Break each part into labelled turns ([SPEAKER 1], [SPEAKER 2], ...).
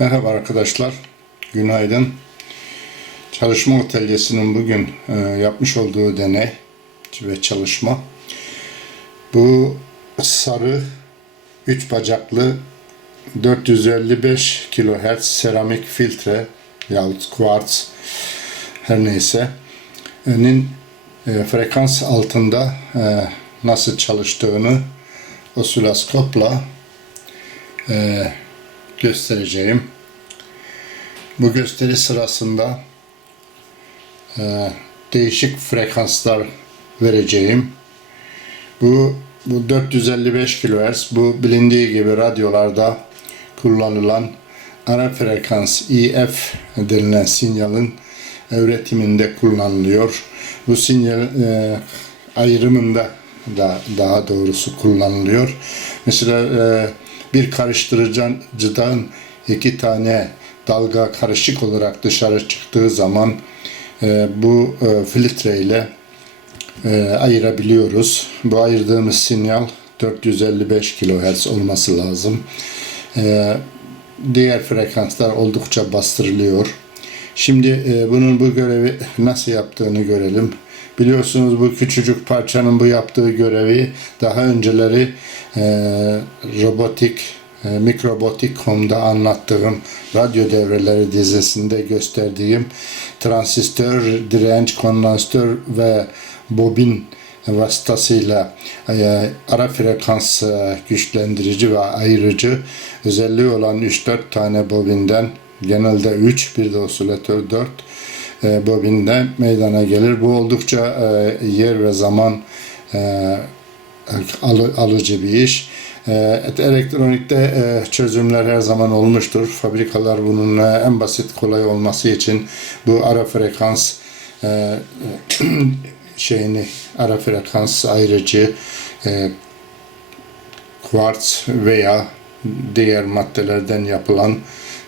[SPEAKER 1] Merhaba arkadaşlar, günaydın. Çalışma atölyesinin bugün e, yapmış olduğu deney ve çalışma. Bu sarı 3 bacaklı 455 kHz seramik filtre yahut kuartz her neyse nin e, frekans altında e, nasıl çalıştığını osiloskopla e, göstereceğim. Bu gösteri sırasında e, değişik frekanslar vereceğim. Bu bu 455 kHz bu bilindiği gibi radyolarda kullanılan ara frekans EF denilen sinyalin üretiminde kullanılıyor. Bu sinyal e, ayrımında da daha doğrusu kullanılıyor. Mesela e, bir karıştırıcıdan iki tane dalga karışık olarak dışarı çıktığı zaman e, bu e, filtre ile e, ayırabiliyoruz. Bu ayırdığımız sinyal 455 kHz olması lazım. E, diğer frekanslar oldukça bastırılıyor. Şimdi e, bunun bu görevi nasıl yaptığını görelim. Biliyorsunuz bu küçücük parçanın bu yaptığı görevi daha önceleri e, robotik, e, mikrobotik.com'da anlattığım radyo devreleri dizisinde gösterdiğim transistör, direnç, kondansatör ve bobin vasıtasıyla e, ara frekans e, güçlendirici ve ayırıcı özelliği olan 3-4 tane bobinden genelde 3 bir de osilatör 4 e, bobinde meydana gelir. Bu oldukça e, yer ve zaman e, alı, alıcı bir iş. E, elektronikte e, çözümler her zaman olmuştur. Fabrikalar bunun e, en basit kolay olması için bu ara frekans e, şeyini ara frekans ayrıcı e, kuartz veya diğer maddelerden yapılan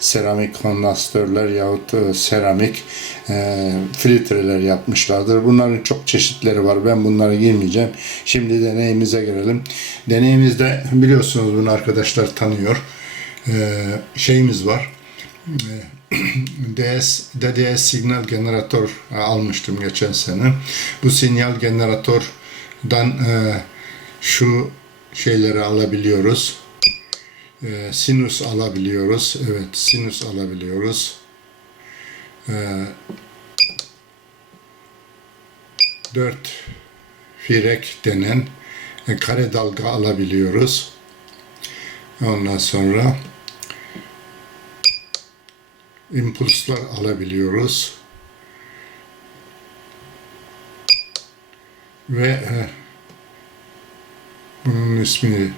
[SPEAKER 1] seramik kondansatörler yahut e, seramik e, filtreler yapmışlardır. Bunların çok çeşitleri var. Ben bunlara girmeyeceğim. Şimdi deneyimize girelim. Deneyimizde biliyorsunuz bunu arkadaşlar tanıyor. E, şeyimiz var. E, DS, DDS signal generatör almıştım geçen sene. Bu sinyal generatörden e, şu şeyleri alabiliyoruz. E, sinüs alabiliyoruz. Evet, sinüs alabiliyoruz. E, 4 firek denen e, kare dalga alabiliyoruz. Ondan sonra impulslar alabiliyoruz. Ve e, bunun ismini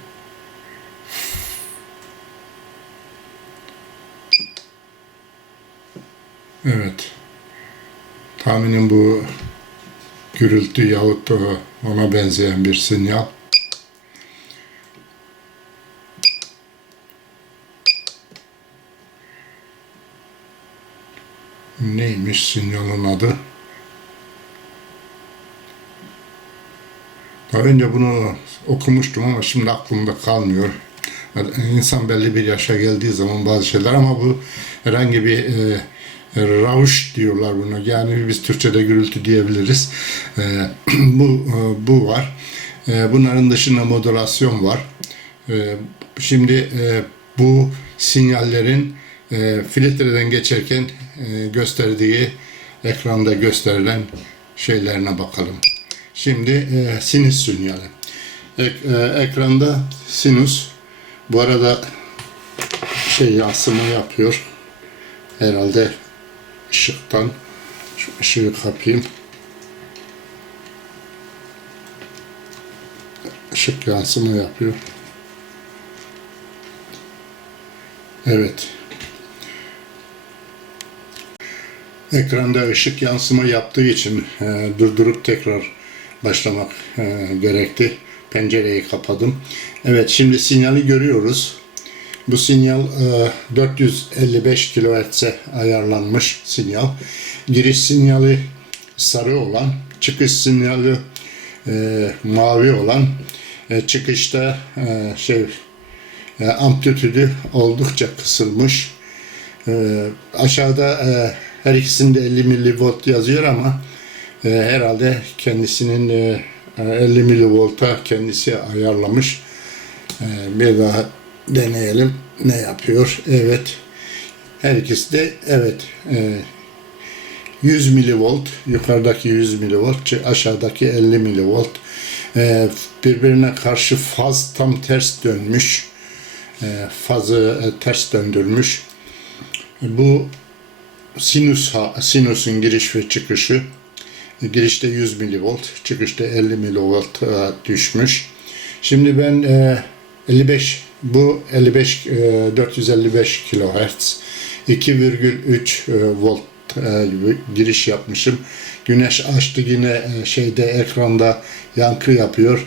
[SPEAKER 1] Evet. Tahminim bu gürültü yahut da ona benzeyen bir sinyal. Neymiş sinyalın adı? Daha önce bunu okumuştum ama şimdi aklımda kalmıyor. Yani insan belli bir yaşa geldiği zaman bazı şeyler ama bu herhangi bir e, ravuş diyorlar buna. Yani biz Türkçe'de gürültü diyebiliriz. E, bu e, bu var. E, bunların dışında modülasyon var. E, şimdi e, bu sinyallerin e, filtreden geçerken gösterdiği ekranda gösterilen şeylerine bakalım. Şimdi sinüs sinyali. Ek, e, ekranda sinüs bu arada şey yansıma yapıyor. Herhalde ışıktan şu ışığı kapayım. Işık yansıma yapıyor. Evet. Ekranda ışık yansıma yaptığı için e, durdurup tekrar başlamak e, gerekti. Pencereyi kapadım. Evet şimdi sinyali görüyoruz. Bu sinyal e, 455 kHz'e ayarlanmış sinyal. Giriş sinyali sarı olan, çıkış sinyali e, mavi olan, e, çıkışta e, şey e, amplitüdü oldukça kısılmış. Aşağıda e, her ikisinde 50 milivolt yazıyor ama e, herhalde kendisinin e, e, 50 milivolta kendisi ayarlamış. E, bir daha deneyelim ne yapıyor. Evet. Her ikisi de evet. E, 100 milivolt, yukarıdaki 100 milivolt, aşağıdaki 50 milivolt. E, birbirine karşı faz tam ters dönmüş. E, fazı e, ters döndürmüş. Bu sinüs sinüsün giriş ve çıkışı girişte 100 milivolt, çıkışta 50 milivolt e, düşmüş. Şimdi ben e, 55 bu 55 e, 455 kilohertz 2,3 e, volt e, giriş yapmışım. Güneş açtı yine e, şeyde ekranda yankı yapıyor.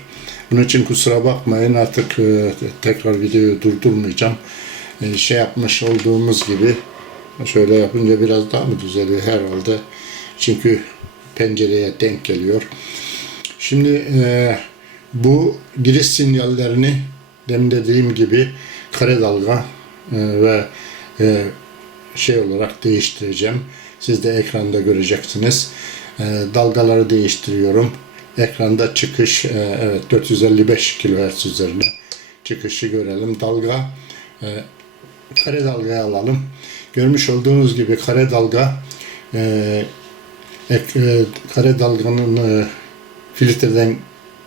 [SPEAKER 1] Bunun için kusura bakmayın artık e, tekrar videoyu durdurmayacağım. Şey yapmış olduğumuz gibi şöyle yapınca biraz daha mı düzeliyor herhalde. Çünkü pencereye denk geliyor. Şimdi bu giriş sinyallerini demin dediğim gibi kare dalga e, ve e, şey olarak değiştireceğim. Siz de ekranda göreceksiniz. E, dalgaları değiştiriyorum. Ekranda çıkış evet 455 kHz üzerine çıkışı görelim. Dalga kare dalgayı alalım. Görmüş olduğunuz gibi kare dalga e, e, kare dalganın e, filtreden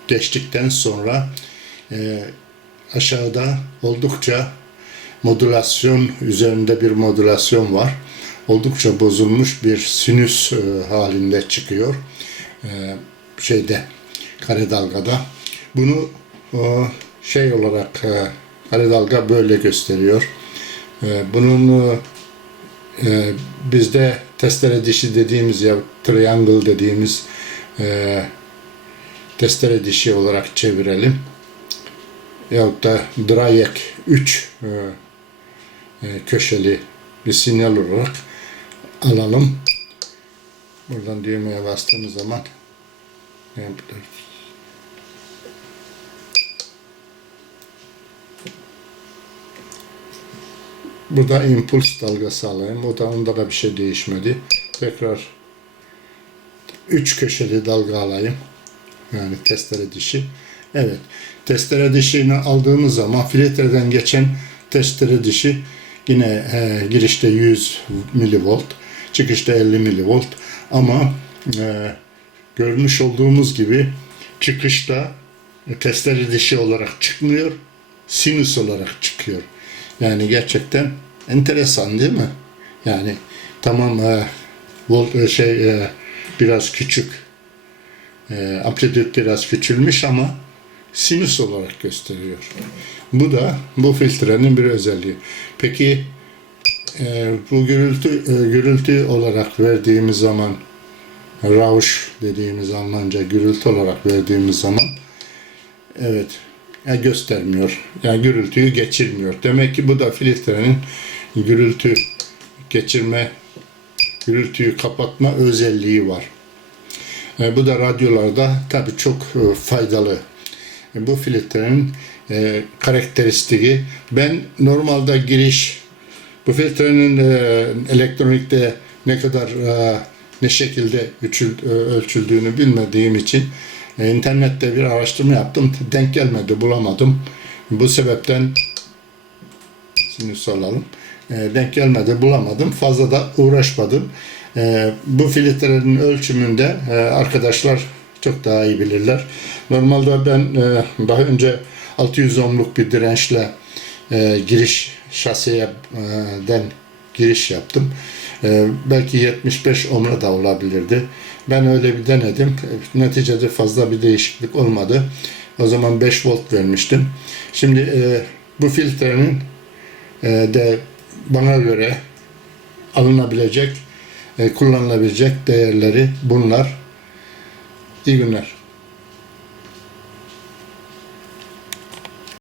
[SPEAKER 1] geçtikten sonra e, aşağıda oldukça modülasyon üzerinde bir modülasyon var. Oldukça bozulmuş bir sinüs e, halinde çıkıyor. E, şeyde kare dalgada. Bunu o, şey olarak e, kare dalga böyle gösteriyor. E, bunun e, e, bizde testere dişi dediğimiz ya triangle dediğimiz e, testere dişi olarak çevirelim. Yahut da Drayek 3 e, e, köşeli bir sinyal olarak alalım. Buradan düğmeye bastığımız zaman? Burada impuls dalgası alayım. O da onda da bir şey değişmedi. Tekrar üç köşeli dalga alayım. Yani testere dişi. Evet. Testere dişini aldığımız zaman filtreden geçen testere dişi yine e, girişte 100 milivolt, çıkışta 50 milivolt ama e, görmüş olduğumuz gibi çıkışta e, testere dişi olarak çıkmıyor, sinüs olarak çıkıyor. Yani gerçekten enteresan değil mi? Yani tamam e, volt e, şey e, biraz küçük e, amplitüt biraz küçülmüş ama sinüs olarak gösteriyor. Bu da bu filtrenin bir özelliği. Peki e, bu gürültü e, gürültü olarak verdiğimiz zaman rauş dediğimiz Almanca gürültü olarak verdiğimiz zaman evet ya göstermiyor. Yani gürültüyü geçirmiyor. Demek ki bu da filtrenin gürültü geçirme gürültüyü kapatma özelliği var. E, bu da radyolarda tabii çok e, faydalı. E, bu filtrenin e, karakteristiği. Ben normalde giriş bu filtrenin e, elektronikte ne kadar e, ne şekilde ölçül- e, ölçüldüğünü bilmediğim için e, internette bir araştırma yaptım. Denk gelmedi, bulamadım. Bu sebepten sinüs alalım. E, denk gelmedi, bulamadım. Fazla da uğraşmadım. E, bu filtrenin ölçümünde e, arkadaşlar çok daha iyi bilirler. Normalde ben e, daha önce 600 ohmluk bir dirençle e, giriş şaseye e, den giriş yaptım. E, belki 75 ohmla da olabilirdi. Ben öyle bir denedim. Neticede fazla bir değişiklik olmadı. O zaman 5 volt vermiştim. Şimdi e, bu filtrenin e, de bana göre alınabilecek, e, kullanılabilecek değerleri bunlar. İyi günler.